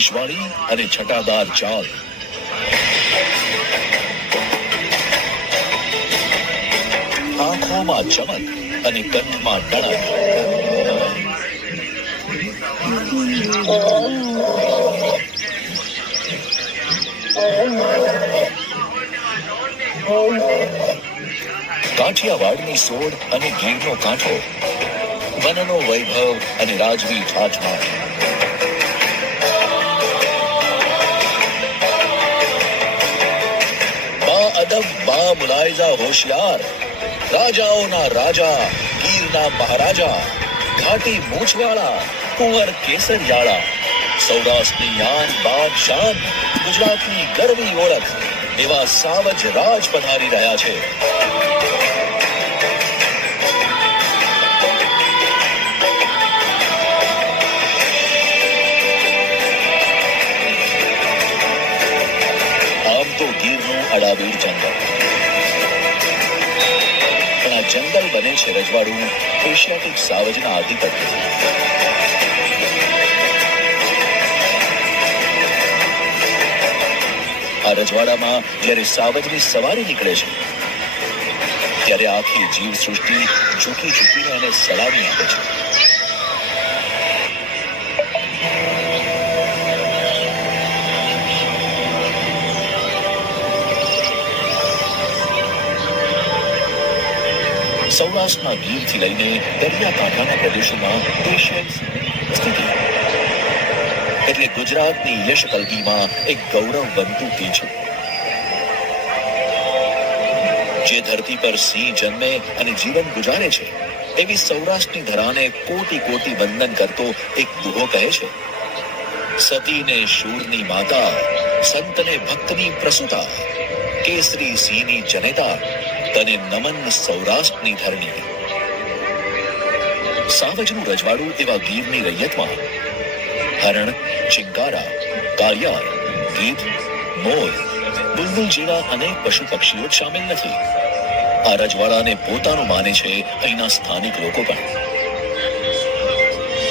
ઘુમાદાર અને છટાદાર ચાલ આંખોમાં ચમક અને કંઠમાં ટણક કાઠિયાવાડની સોડ અને ગીરનો કાંઠો, વનનો વૈભવ અને રાજવી ઠાઠ અદબ બા મુલાયજા હોશિયાર રાજાઓના રાજા ગીરના મહારાજા ઘાટી મૂછવાળા કુંવર કેસરિયાળા સૌરાષ્ટ્રની યાન બાદ શાન ગુજરાતની ગરવી ઓળખ એવા સાવજ રાજ પધારી રહ્યા છે ગીરનું જંગલ. પણ આ જંગલ બને છે રજવાડું એશિયાટિક સાવજના આધિપત્યથી આ રજવાડામાં જ્યારે સાવજની સવારી નીકળે છે, ત્યારે આખી જીવ સૃષ્ટિ ઝૂકી ઝૂકીને એને સલામી આપે છે. સૌરાષ્ટ્રના ગીરથી લઈને દરિયાકાંઠાના પ્રદેશોમાં સ્થિતિ. એટલે ગુજરાતની યશ કલ્ગીમાં એક ગૌરવ બનતું પીછું જે ધરતી પર સિંહ જન્મે અને જીવન ગુજારે છે, એવી સૌરાષ્ટ્રની ધરાને કોટી કોટી વંદન કરતો એક દુહો કહે છે. સતીને શૂરની માતા, સંતને ભક્તની પ્રસુતા, કેસરી સિંહની જનેતા તને નમન સૌરાષ્ટ્રની ધરણી. સાવજનું રજવાડું એવા ગીરની રૈયતમાં. હરણ ચિંકારા કાળિયાર, ગીધ, મોર, બુલબુલ જેવા અનેક પશુ પક્ષીઓ સામેલ નથી. આ રજવાડાને પોતાનું માને છે અહીંના સ્થાનિક લોકો પણ.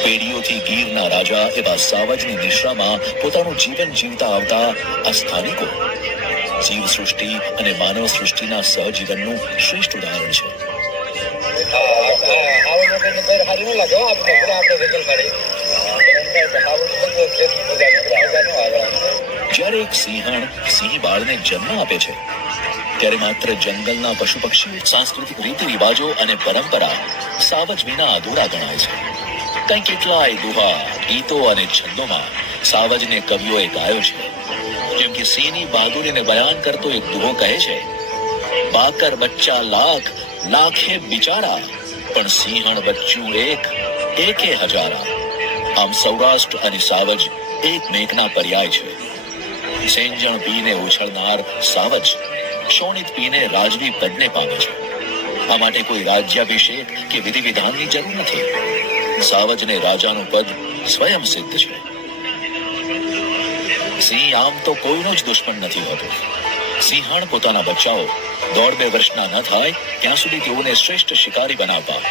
પેઢીઓથી ગીરના રાજા એવા સાવજની નિશ્રામાં પોતાનું જીવન જીવતા આવતા આ સ્થાનિકો જીવ સૃષ્ટિ અને માનવ સૃષ્ટિના સહજીવનનું શ્રેષ્ઠ ઉદાહરણ છે. જ્યારે એક સિંહણ સિંહ બાળને જન્મ આપે છે, ત્યારે માત્ર જંગલના પશુ પક્ષી, સાંસ્કૃતિક રીતિ રિવાજો અને પરંપરા સાવજ વિના અધૂરા ગણાય છે. કંઈ કેટલાય દુહા, ગીતો અને છંદોમાં સાવજને કવિઓએ ગાયો છે. જેમ કે સિંહની બહાદુરીને બયાન કરતો એક દુહો કહે છે, બાકર બચ્ચા લાખ, લાખે બિચારા, પણ સિંહણ બચ્ચું એક, એકે હજારા. આમ સૌરાષ્ટ્ર અને સાવજ એક મેઘના પર્યાય છે. સેંજણ પીને ઉછળનાર સાવજ શોણિત પીને રાજવી પદને પામે છે. આ માટે કોઈ રાજ્યાભિષેક કે વિધિ વિધાનની જરૂર નથી. સાવજને રાજાનું પદ સ્વયં સિદ્ધ છે. સિંહ આમ તો કોઈનો જ દુશ્મન નથી હોતો. સિંહણ પોતાના બચ્ચાઓ દોઢ બે વર્ષના ન થાય, ત્યાં સુધી તેઓને શ્રેષ્ઠ શિકારી બનાવતા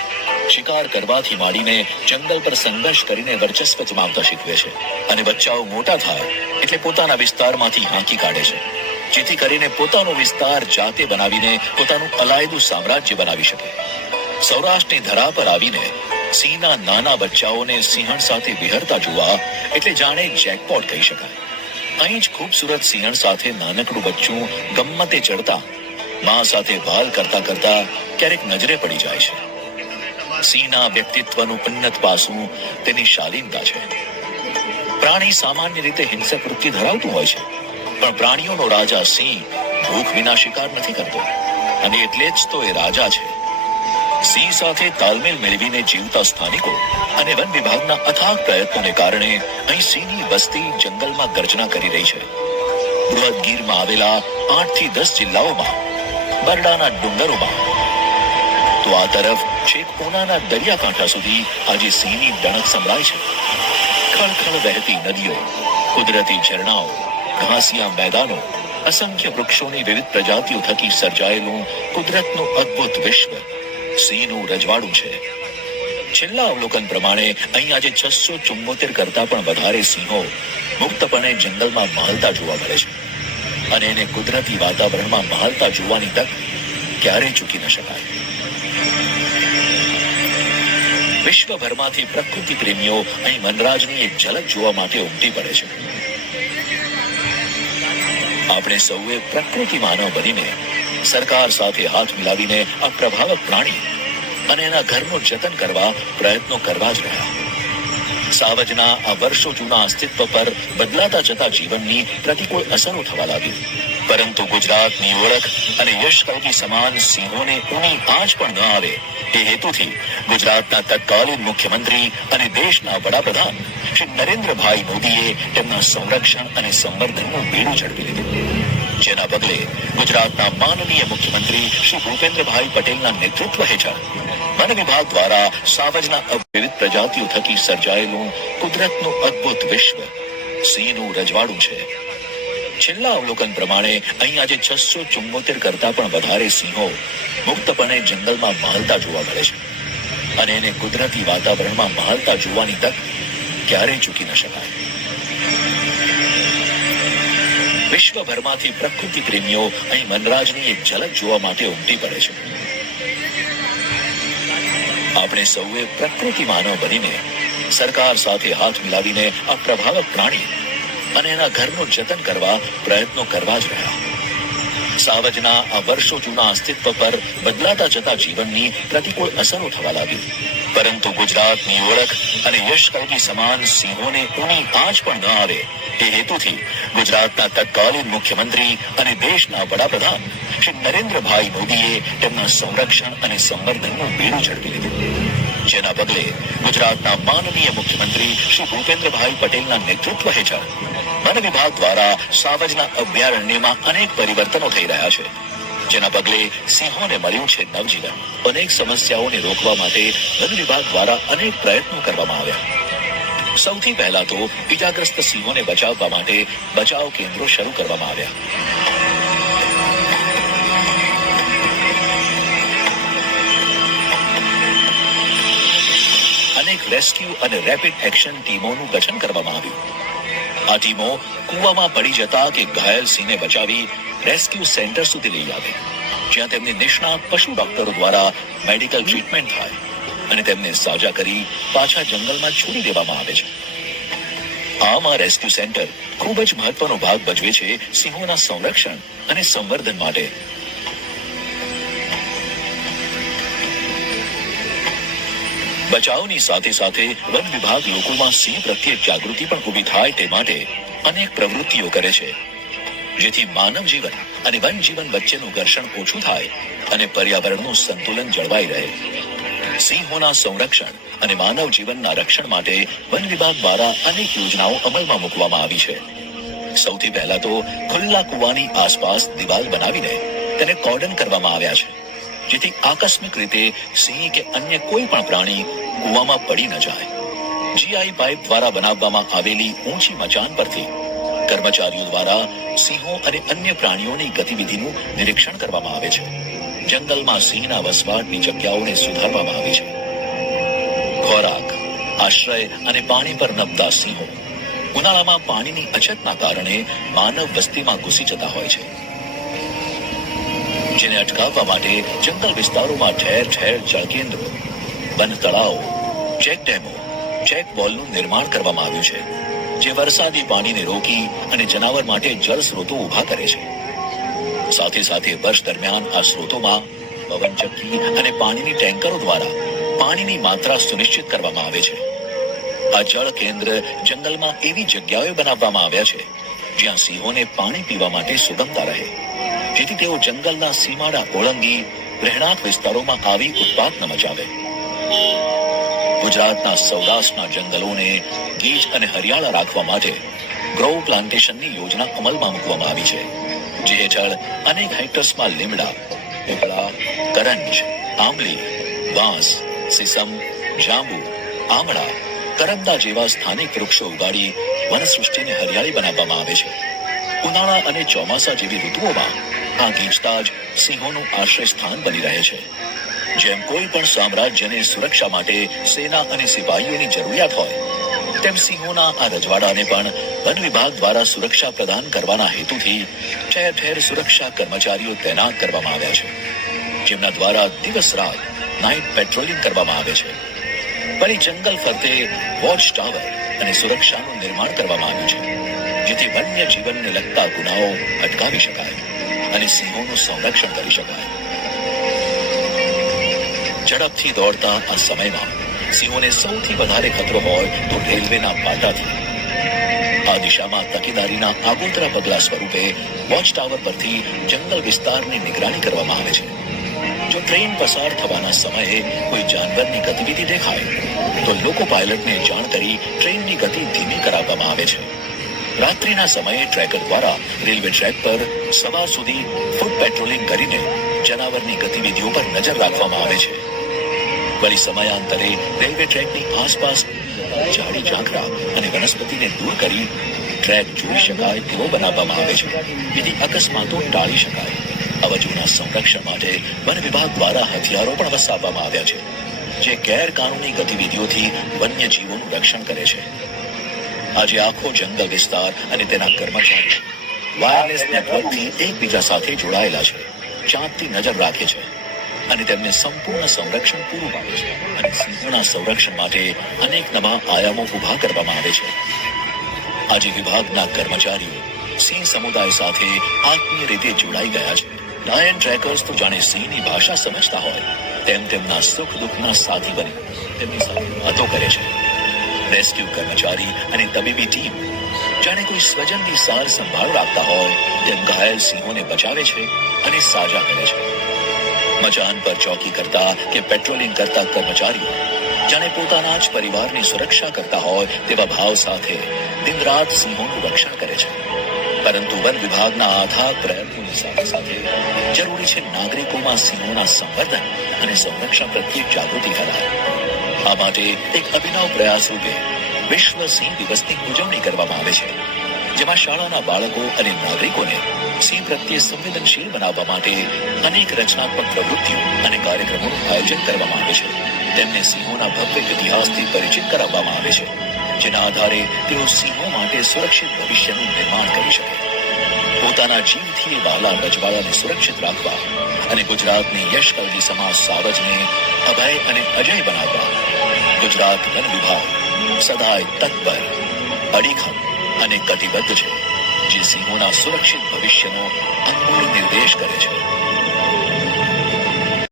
શિકાર કરવાથી માંડીને જંગલ પર સંઘર્ષ કરીને વર્ચસ્વ જમાવતા શીખવે છે. અને બચ્ચાઓ મોટા થાય, એટલે પોતાના વિસ્તારમાંથી હાંકી કાઢે છે. જેથી કરીને પોતાનો વિસ્તાર જાતે બનાવીને પોતાનું અલાયદું સામ્રાજ્ય બનાવી શકે. સૌરાષ્ટ્રની ધરા પર આવીને સિંહના નાના બચ્ચાઓને સિંહણ સાથે વિહરતા જોવા, એટલે જાણે જેકપોટ કહી શકાય. અહીં જ ખૂબસૂરત સિંહણ સાથે નાનકડું બચ્ચું ગમ્મતે ચડતા, મા સાથે વાલ કરતા કરતા ક્યારેક નજરે પડી જાય છે. સિંહના વ્યક્તિત્વનું ઉન્નત પાસું તેની શાલીનતા છે. પ્રાણી સામાન્ય રીતે હિંસક વૃત્તિ ધરાવતું હોય છે, પણ પ્રાણીઓનો રાજા સિંહ ભૂખ વિના શિકાર નથી કરતો, અને એટલે જ તો એ રાજા છે. સિંહ સાથે તાલમેલ મેળવીને જીવતા સ્થાનિકો અને વન વિભાગના અથાગ પ્રયત્નોને કારણે અહીં સિંહની વસ્તી જંગલમાં ગર્જના કરી રહી છે. બૃહદ ગીરમાં આવેલા આઠથી દસ જિલ્લાઓમાં, બરડાના ડુંગરોમાં. તો આ તરફ છેક ઉનાના દરિયાકાંઠા સુધી આજે સિંહની ડણક સંભળાય છે. ખળખળ વહેતી નદીઓ, કુદરતી ઝરણાઓ, ઘાસિયા મેદાનો, અસંખ્ય વૃક્ષોની વિવિધ પ્રજાતિઓ થકી સર્જાયેલું કુદરતનું અદ્ભુત વિશ્વ સિંહનું રજવાડું છે. છેલ્લા અવલોકન પ્રમાણે, અહીં આજે છસો ચુંબોતેર કરતા પણ વધારે સિંહો મુક્તપણે જંગલમાં મહલતા જોવા મળે છે. અને એને કુદરતી વાતાવરણમાં મહલતા જોવાની તક ક્યારેય ચૂકી ન શકાય. વિશ્વભરમાંથી પ્રકૃતિ પ્રેમીઓ અહીં વનરાજની એક ઝલક જોવા માટે ઉમટી પડે છે. આપણે સૌએ પ્રકૃતિ માનવ બનીને સરકાર સાથે હાથ મિલાવીને આ પ્રભાવક પ્રાણી અને એના ઘરનું જતન કરવા પ્રયત્નો કરવા જ રહ્યા. સાવજના આ વર્ષો જૂના અસ્તિત્વ પર બદલાતા જતા જીવનની પ્રતિકૂળ અસરો થવા લાગી. પરંતુ ગુજરાતની ઓળખ અને યશ કલકી સમાન સિંહોને ઊની આંચ પણ ન આવે એ હેતુથી ગુજરાતના તત્કાલીન મુખ્યમંત્રી અને દેશના વડાપ્રધાન શ્રી નરેન્દ્રભાઈ મોદીએ તેમના સંરક્ષણ અને સંવર્ધનનું બેડું ઝડપી લીધું. જેના પગલે ગુજરાતના માનનીય મુખ્યમંત્રી શ્રી ભૂપેન્દ્રભાઈ પટેલના નેતૃત્વ હેઠળ વન વિભાગ દ્વારા સાવજના વિવિધ પ્રજાતિઓ થકી સર્જાયેલું કુદરતનું અદ્ભુત વિશ્વ સિંહનું રજવાડું છે. છેલ્લા અવલોકન પ્રમાણે અહીં આજે છસો ચુમ્મોતેર કરતા પણ વધારે સિંહો મુક્તપણે જંગલમાં માલતા જોવા મળે છે અને એને કુદરતી વાતાવરણમાં માલતા જોવાની તક ક્યારેય ચૂકી ન શકાય. વિશ્વભરમાંથી પ્રકૃતિ પ્રેમીઓ અહીં વનરાજની એક ઝલક જોવા માટે ઉમટી પડે છે. આપણે સૌએ પ્રકૃતિ માનવ બનીને સરકાર સાથે હાથ મિલાવીને આ પ્રભાવક પ્રાણી અને એના ઘરનું જતન કરવા પ્રયત્નો કરવા જ રહ્યા. સાવજના આ વર્ષો જૂના અસ્તિત્વ પર બદલાતા જતા જીવનની પ્રતિકૂળ અસરો થવા લાગી. પરંતુ ગુજરાતની ઓળખ અને યશ કલકી સમાન સિંહોને ઊની આંચ પણ ન આવે. એ હેતુથી ગુજરાતના તત્કાલીન મુખ્યમંત્રી અને દેશના વડાપ્રધાન શ્રી નરેન્દ્રભાઈ મોદીએ તેમના સંરક્ષણ અને સંવર્ધનનું બેડું ઝડપી લીધું. જેના પગલે ગુજરાતના માનનીય મુખ્યમંત્રી શ્રી ભૂપેન્દ્રભાઈ પટેલના નેતૃત્વ હેઠળ વન વિભાગ દ્વારા સાવજના અભયારણ્યમાં અનેક પરિવર્તનો થઈ રહ્યા છે. જેના પગલે સિંહોને મળ્યું છે નવજીવન. અનેક સમસ્યાઓને રોકવા માટે વન વિભાગ દ્વારા અનેક પ્રયત્નો કરવામાં આવ્યા. સૌથી પહેલા તો ઇજાગ્રસ્ત સિંહોને બચાવવા માટે બચાવ કેન્દ્રો શરૂ કરવામાં આવ્યા. રેસ્ક્યુ અને રેપિડ એક્શન ટીમોનું ગઠન કરવામાં આવ્યું. આ ટીમો કૂવામાં પડી જતા કે ઘાયલ સિંહને બચાવી રેસ્ક્યુ સેન્ટર સુધી લઈ આવે, જ્યાં તેમની નિષ્ણાત પશુ ડોક્ટરો દ્વારા મેડિકલ ટ્રીટમેન્ટ થાય અને તેમને સાજા કરી પાછા જંગલમાં છોડી દેવામાં આવે છે. આમાં રેસ્ક્યુ સેન્ટર ખૂબ જ મહત્વનો ભાગ ભજવે છે સિંહોના સંરક્ષણ અને સંવર્ધન માટે. બચાવની સાથે સાથે વન વિભાગ લોકોમાં સિંહ પ્રત્યે જાગૃતિ પણ ઊભી થાય તે માટે અનેક પ્રવૃત્તિઓ કરે છે. જેથી માનવ જીવન અને વન જીવન વચ્ચેનું ઘર્ષણ ઓછું થાય અને પર્યાવરણનું સંતુલન જળવાઈ રહે. સિંહોના સંરક્ષણ અને માનવ જીવનના રક્ષણ માટે વન વિભાગ દ્વારા અનેક યોજનાઓ અમલમાં મૂકવામાં આવી છે. સૌથી પહેલા તો ખુલ્લા કુવાની આસપાસ દિવાલ બનાવીને તેને કોર્ડન કરવામાં આવ્યા છે. જેથી આકસ્મિક રીતે સિંહ કે અન્ય કોઈ પણ પ્રાણી કૂવામાં પડી ન જાય. જીઆઈ પાઇપ દ્વારા બનાવવામાં આવેલી ઊંચી મચાન પરથી કર્મચારીઓ દ્વારા સિંહો અને અન્ય પ્રાણીઓની ગતિવિધિનું નિરીક્ષણ કરવામાં આવે છે. જંગલમાં સિંહના વસવાટની જગ્યાઓને સુધારવામાં આવી છે. ખોરાક, આશ્રય અને પાણી પર નભતા સિંહો ઉનાળામાં પાણીની અછતના કારણે માનવ વસ્તીમાં ઘૂસી જતા હોય છે. જેને અટકાવવા માટે જંગલ વિસ્તારોમાં ઠેર ઠેર જળકેન્દ્રો, વન તળાવો, ચેક ડેમો, ચેક બોલનું નિર્માણ કરવામાં આવ્યું છે, જે વરસાદી પાણીને રોકી અને જનાવર માટે જળ સ્ત્રોતો ઊભા કરે છે. સાથે સાથે વર્ષ દરમિયાન આ સ્ત્રોતોમાં પવનચક્કી અને પાણીની ટેન્કરો દ્વારા પાણીની માત્રા સુનિશ્ચિત કરવામાં આવે છે. આ જળ કેન્દ્ર જંગલમાં એવી જગ્યાઓ બનાવવામાં આવ્યા છે જ્યાં સિંહોને પાણી પીવા માટે સુગમતા રહે. જેથી તેઓ જંગલના સીમાડા ઓળંગી રહેણાંક વિસ્તારોમાં આવી ઉત્પાદન મચાવે. ગુજરાતના સૌરાષ્ટ્રના જંગલોને ગીચ અને હરિયાળા રાખવા માટે ગ્રોવ પ્લાન્ટેશનની યોજના અમલમાં મૂકવામાં આવી છે, જે હેઠળ અનેક હેક્ટર્સમાં લીમડા, પીપળા, કરંજ, આંબલી વાંસ સીસમ, જાંબુ, આમળા, કરમદા જેવા સ્થાનિક વૃક્ષો ઉગાડી વનસૃષ્ટિને હરિયાળી બનાવવામાં આવે છે. ઉનાળા અને ચોમાસા જેવી ઋતુઓમાં આ ગીચતા જ સિંહોનું આશ્રય સ્થાન બની રહે છે. જેમ કોઈ પણ સામ્રાજ્યને સુરક્ષા માટે સેના અને સિપાહીઓની જરૂરિયાત હોય, તેમ સિંહોના આ રજવાડાને પણ વન વિભાગ દ્વારા સુરક્ષા પ્રદાન કરવાના હેતુથી ઠેર ઠેર સુરક્ષા કર્મચારીઓ તૈનાત કરવામાં આવ્યા છે. જેમના દ્વારા દિવસ રાત નાઇટ પેટ્રોલિંગ કરવામાં આવે છે. વળી જંગલ ફરતે વોચ ટાવર અને સુરક્ષાનું નિર્માણ કરવામાં આવ્યું છે, જેથી વન્ય જીવનને લગતા ગુનાઓ અટકાવી શકાય. અને સિંહોનું સંરક્ષણ કરી શકાય. ઝડપથી દોડતા આ સમયમાં સિંહોને સૌથી વધારે ખતરો હોય તો રેલવેના પાટાથી. આ દિશામાં તકેદારીના આગોતરા પગલા સ્વરૂપે વોચ ટાવર પરથી જંગલ વિસ્તારની નિગરાની કરવામાં આવે છે. જો ટ્રેન પસાર થવાના સમયે કોઈ જાનવરની ગતિવિધિ દેખાય, તો લોકો પાયલટને જાણ કરી ટ્રેનની ગતિ ધીમી કરાવવામાં આવે છે. રાત્રિના સમયે ટ્રેકર દ્વારા રેલવે ટ્રેક પર સવાર સુધી ફૂટ પેટ્રોલિંગ કરીને જનાવરની ગતિવિધિઓ પર નજર રાખવામાં આવે છે. વળી સમયાંતરે રેલવે ટ્રેકની આસપાસ ઝાડી ઝાંખરા અને વનસ્પતિને દૂર કરી ટ્રેક જોઈ શકાય તેવો બનાવવામાં આવે છે. જેથી અકસ્માતો ટાળી શકાય. અવજુના સંરક્ષણ માટે વન વિભાગ દ્વારા હથિયારો પણ વસાવવામાં આવ્યા છે, જે ગેરકાનૂની ગતિવિધિઓથી વન્ય જીવોનું રક્ષણ કરે છે. આજે આખો જંગલ વિસ્તાર અને તેના કર્મચારીઓ વાયરલેસ નેટવર્કથી એકબીજા સાથે જોડાયેલા છે. ચાંદથી નજર રાખે છે અને તેમને સંપૂર્ણ સંરક્ષણ પૂરું પાડે છે અને સિંહોના સંરક્ષણ માટે અનેક નવા આયામો ઊભા કરવામાં આવે છે. આજે વિભાગના કર્મચારીઓ સિંહ સમુદાય સાથે આત્મીય રીતે જોડાઈ ગયા છે. લાયન ટ્રેકર્સ તો જાણે સિંહની ભાષા સમજતા હોય, તેમ તેમના સુખ દુઃખના સાથી બની તેમની સાથે વાતો કરે છે. રેસ્ક્યુ કર્મચારી અને તબીબી ટીમ જાણે કોઈ સ્વજનની સાર સંભાળ રાખતા હોય તેમ ઘાયલ સિંહોને બચાવે છે અને સાજા કરે છે મચાન પર ચોકી કરતા કે પેટ્રોલિંગ કરતા કર્મચારીઓ જાણે પોતાના જ પરિવારની સુરક્ષા કરતા હોય તેવા ભાવ સાથે દિન રાત સિંહોનું રક્ષણ કરે છે પરંતુ વન વિભાગના આધાર પ્રયત્નોની સાથે સાથે જરૂરી છે નાગરિકોમાં સિંહોના સંવર્ધન અને સંરક્ષણ પ્રત્યે જાગૃતિ ફેલાય આ માટે એક અભિનવ પ્રયાસ રૂપે વિશ્વ સિંહ દિવસની ઉજવણી કરવામાં આવે છે, જેમાં શાળાના બાળકો અને નાગરિકોને સિંહ પ્રત્યે સંવેદનશીલ બનાવવા માટે અનેક રચનાત્મક પ્રવૃત્તિઓ અને કાર્યક્રમોનું આયોજન કરવામાં આવે છે. તેમને સિંહોના ભવ્ય ઇતિહાસથી પરિચિત કરાવવામાં આવે છે, જેના આધારે તેઓ સિંહો માટે સુરક્ષિત ભવિષ્યનું નિર્માણ કરી શકે. પોતાના જીવથી વાલા રજવાડાને સુરક્ષિત રાખવા અને ગુજરાતની યશકલજી સમાજ સાવજને અભય અને અજય બનાવવા ગુજરાત વન વિભાગ સદાય તત્પર, અડીખમ અને કટિબદ્ધ છે, જે સિંહોના સુરક્ષિત ભવિષ્યનો અનમોલ નિર્દેશ કરે છે.